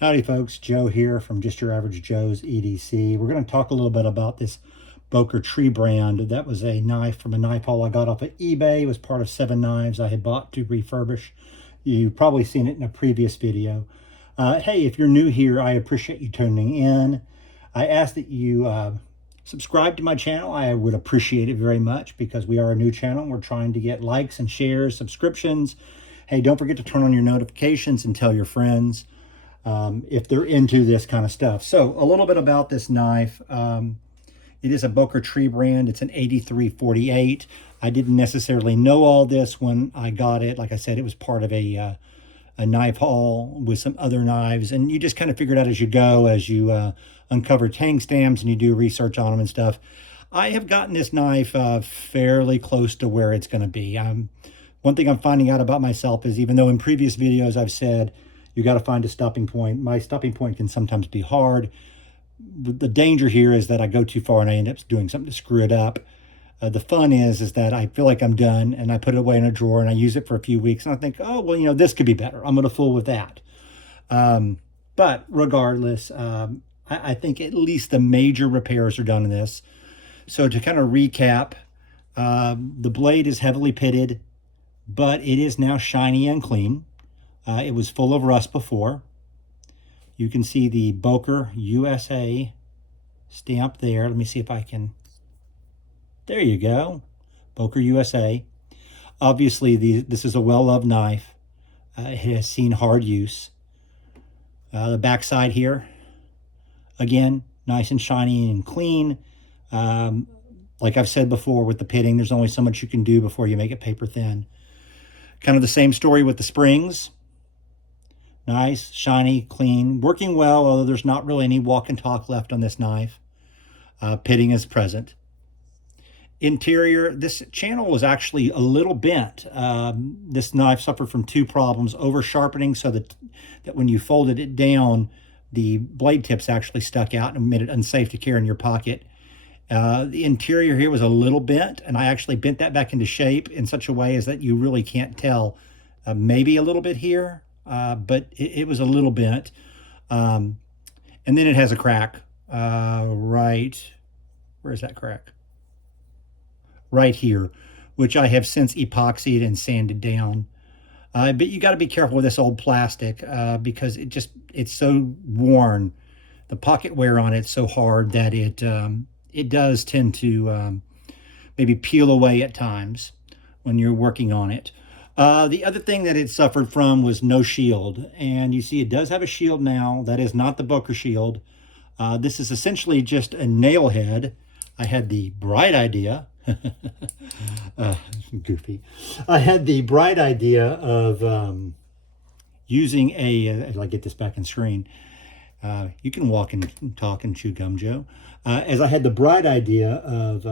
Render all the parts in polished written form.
Howdy folks, Joe here from Just Your Average Joe's EDC. We're going to talk a little bit about this Boker tree brand. That was a knife from a knife haul I got off of eBay. It was part of 7 knives I had bought to refurbish. You've probably seen it in a previous video. Hey, if you're new here, I appreciate you tuning in. I ask that you subscribe to my channel. I would appreciate it very much because we are a new channel. We're trying to get likes and shares, subscriptions. Hey, don't forget to turn on your notifications and tell your friends if they're into this kind of stuff. So a little bit about this knife. It is a Boker tree brand. It's an 8348. I didn't necessarily know all this when I got it. Like I said, it was part of a knife haul with some other knives, and you just kind of figure it out as you go, as you uncover tang stamps and you do research on them and stuff. I have gotten this knife fairly close to where it's going to be. One thing I'm finding out about myself is, even though in previous videos I've said you got to find a stopping point, my stopping point can sometimes be hard. The danger here is that I go too far and I end up doing something to screw it up. The fun is that I feel like I'm done and I put it away in a drawer and I use it for a few weeks and I think, oh, well, this could be better. I'm going to fool with that. But regardless, I think at least the major repairs are done in this. So to kind of recap, the blade is heavily pitted, but it is now shiny and clean. It was full of rust before. You can see the Boker USA stamp there. Let me see if I can. There you go. Boker USA. Obviously, this is a well-loved knife. It has seen hard use. The backside here, again, nice and shiny and clean. Like I've said before with the pitting, there's only so much you can do before you make it paper thin. Kind of the same story with the springs. Nice, shiny, clean, working well, although there's not really any walk and talk left on this knife. Pitting is present. Interior, this channel was actually a little bent. This knife suffered from 2 problems: over sharpening, so that when you folded it down, the blade tips actually stuck out and made it unsafe to carry in your pocket. The interior here was a little bent, and I actually bent that back into shape in such a way as that you really can't tell. Maybe a little bit here. But it was a little bent. And then it has a crack right, where's that crack? Right here, which I have since epoxied and sanded down. But you got to be careful with this old plastic because it's so worn. The pocket wear on it's so hard that it does tend to maybe peel away at times when you're working on it. The other thing that it suffered from was no shield. And you see it does have a shield now. That is not the Boker shield. This is essentially just a nail head. I had the bright idea. Goofy. I had the bright idea of using a, I'll get this back on screen. You can walk and talk and chew gum, Joe. As I had the bright idea of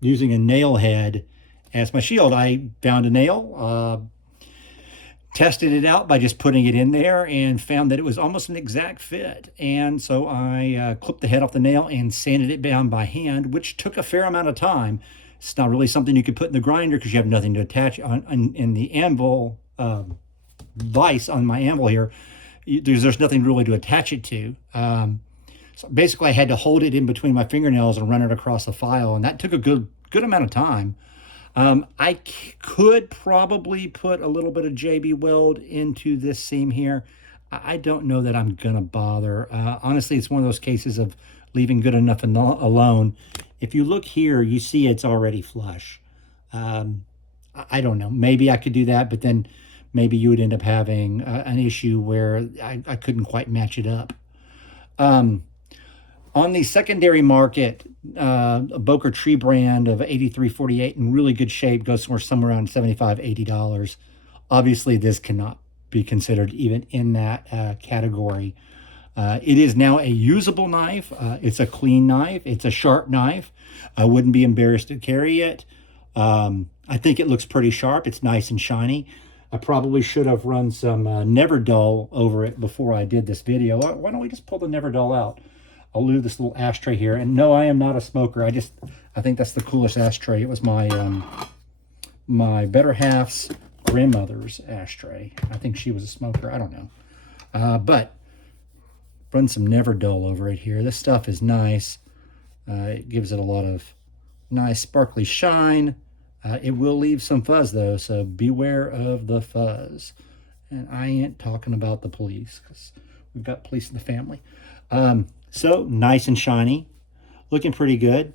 using a nail head as my shield. I found a nail, tested it out by just putting it in there, and found that it was almost an exact fit. And so I clipped the head off the nail and sanded it down by hand, which took a fair amount of time. It's not really something you could put in the grinder because you have nothing to attach in the anvil vise on my anvil here. There's nothing really to attach it to. So basically I had to hold it in between my fingernails and run it across the file, and that took a good amount of time. I could probably put a little bit of JB Weld into this seam here. I don't know that I'm going to bother. Honestly, it's one of those cases of leaving good enough alone. If you look here, you see it's already flush. I don't know. Maybe I could do that, but then maybe you would end up having an issue where I couldn't quite match it up. On the secondary market, a Boker tree brand of 8348 in really good shape goes somewhere around $75, $80. Obviously, this cannot be considered even in that category. It is now a usable knife. It's a clean knife. It's a sharp knife. I wouldn't be embarrassed to carry it. I think it looks pretty sharp. It's nice and shiny. I probably should have run some Never Dull over it before I did this video. Why don't we just pull the Never Dull out? I'll leave this little ashtray here. And no, I am not a smoker. I think that's the coolest ashtray. It was my my better half's grandmother's ashtray. I think she was a smoker. I don't know. But run some Never Dull over it here. This stuff is nice. It gives it a lot of nice sparkly shine. It will leave some fuzz though, so beware of the fuzz. And I ain't talking about the police, because we've got police in the family. So nice and shiny, looking pretty good.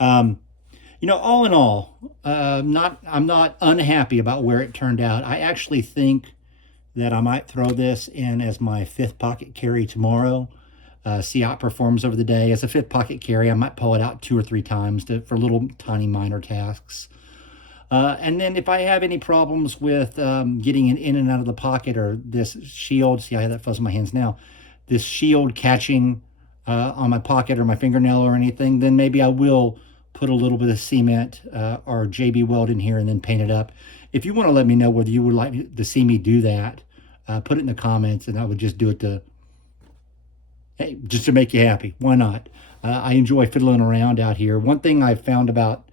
All in all, I'm not unhappy about where it turned out. I actually think that I might throw this in as my 5th pocket carry tomorrow. See how it performs over the day. As a 5th pocket carry, I might pull it out 2 or 3 times for little tiny minor tasks. And then if I have any problems with getting it in and out of the pocket, or this shield, see I have that fuzz in my hands now, this shield catching on my pocket or my fingernail or anything, then maybe I will put a little bit of cement or JB Weld in here and then paint it up. If you want to let me know whether you would like to see me do that, put it in the comments, and I would just do it just to make you happy. Why not? I enjoy fiddling around out here. One thing I've found about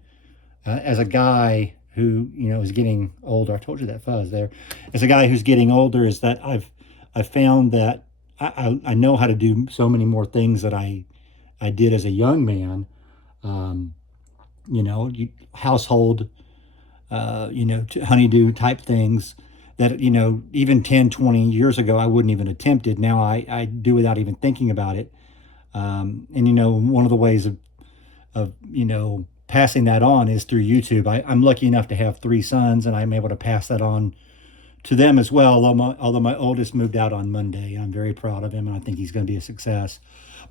as a guy who is getting older, I told you that fuzz there. As a guy who's getting older, is that I've found that I know how to do so many more things that I did as a young man. Household, honeydew type things that, even 10, 20 years ago, I wouldn't even attempted. Now I do without even thinking about it. And, one of the ways of passing that on is through YouTube. I'm lucky enough to have 3 sons, and I'm able to pass that on to them as well. Although my oldest moved out on Monday, I'm very proud of him, and I think he's going to be a success.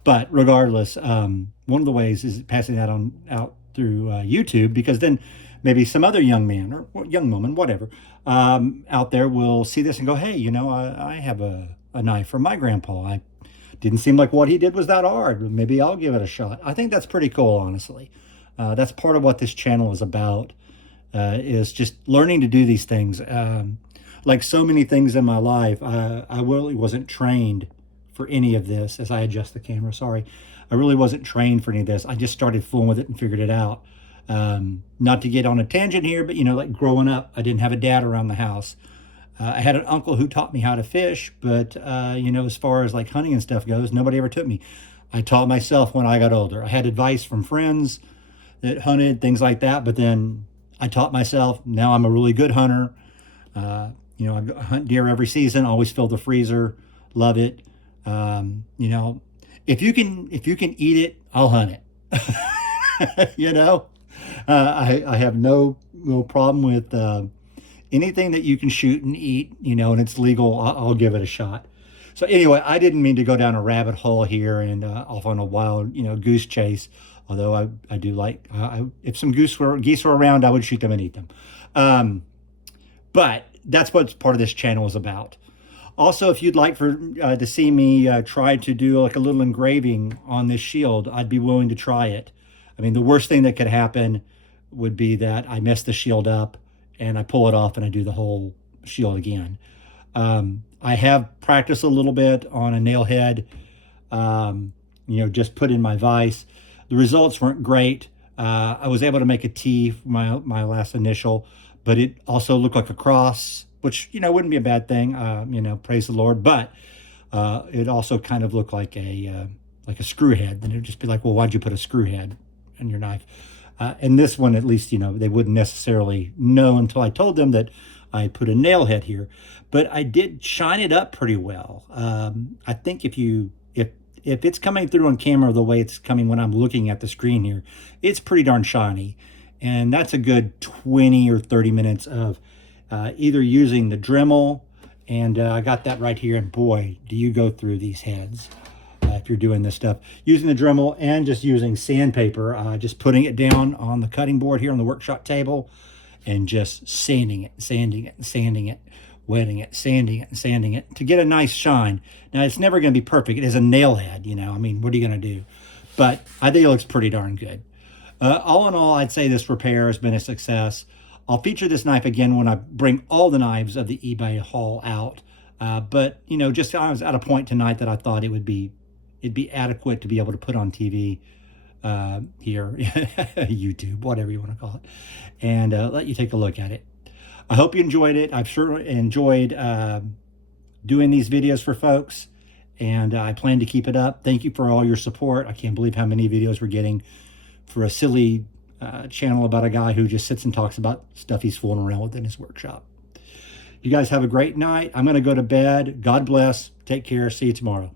But regardless, one of the ways is passing that on out through YouTube, because then maybe some other young man or young woman, whatever, out there will see this and go, hey, I have a knife from my grandpa. I didn't seem like what he did was that hard. Maybe I'll give it a shot. I think that's pretty cool, honestly. That's part of what this channel is about, is just learning to do these things. Like so many things in my life, I really wasn't trained for any of this. As I adjust the camera, sorry. I really wasn't trained for any of this. I just started fooling with it and figured it out. Not to get on a tangent here, but like growing up, I didn't have a dad around the house. I had an uncle who taught me how to fish, but as far as like hunting and stuff goes, nobody ever took me. I taught myself when I got older. I had advice from friends that hunted, things like that, but then I taught myself. Now I'm a really good hunter. I hunt deer every season, always fill the freezer, love it. If you can eat it, I'll hunt it. I have no problem with anything that you can shoot and eat, and it's legal. I'll give it a shot. So anyway, I didn't mean to go down a rabbit hole here and off on a wild, goose chase. Although I do like, if some geese were around, I would shoot them and eat them. But that's what part of this channel is about. Also, if you'd like to see me try to do like a little engraving on this shield, I'd be willing to try it. I mean, the worst thing that could happen would be that I mess the shield up and I pull it off and I do the whole shield again. I have practiced a little bit on a nail head, just put in my vise. The results weren't great. I was able to make a T for my last initial, but it also looked like a cross, which, wouldn't be a bad thing, praise the Lord. But it also kind of looked like a screw head. Then it'd just be like, well, why'd you put a screw head in your knife? And this one, at least, they wouldn't necessarily know until I told them that I put a nail head here. But I did shine it up pretty well. I think if it's coming through on camera the way it's coming when I'm looking at the screen here, it's pretty darn shiny. And that's a good 20 or 30 minutes of either using the Dremel, and I got that right here, and boy, do you go through these heads if you're doing this stuff. Using the Dremel and just using sandpaper, just putting it down on the cutting board here on the workshop table, and just sanding it, wetting it, sanding it, and sanding it to get a nice shine. Now, it's never going to be perfect. It is a nail head, I mean, what are you going to do? But I think it looks pretty darn good. All in all, I'd say this repair has been a success. I'll feature this knife again when I bring all the knives of the eBay haul out. But, just I was at a point tonight that I thought it'd be adequate to be able to put on TV here, YouTube, whatever you want to call it, and let you take a look at it. I hope you enjoyed it. I've sure enjoyed doing these videos for folks, and I plan to keep it up. Thank you for all your support. I can't believe how many videos we're getting for a silly channel about a guy who just sits and talks about stuff he's fooling around with in his workshop. You guys have a great night. I'm going to go to bed. God bless. Take care. See you tomorrow.